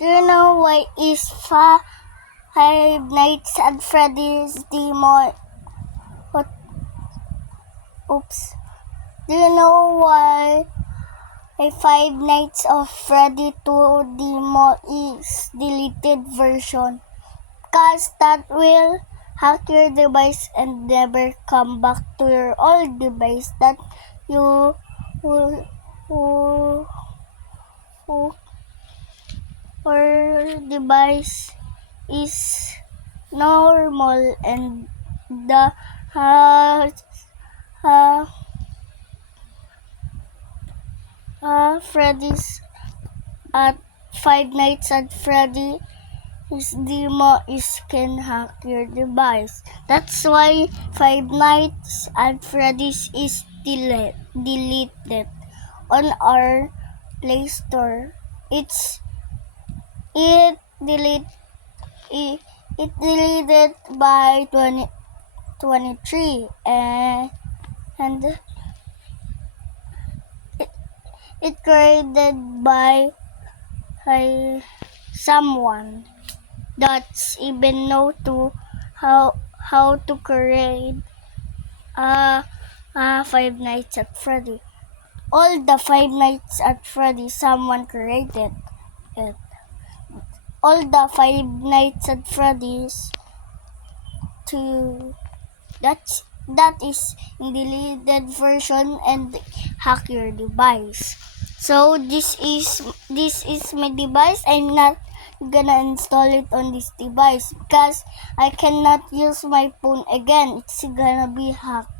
Do you know why is Five Nights at Freddy's demo? Oops. Do you know why a Five Nights of Freddy 2 demo is deleted version? Because that will hack your device and never come back to your old device that you who or device is normal and the Freddy's at Five Nights at Freddy his demo is can hack your device. That's why Five Nights at Freddy's is deleted on our Play Store. It deleted by 2023 and it created by someone that's even know to how to create Five Nights at Freddy. All the Five Nights at Freddy someone created it. All the Five Nights at Freddy's to that is in deleted version and hack your device. So this is my device. I'm not gonna install it on this device because I cannot use my phone again. It's gonna be hacked.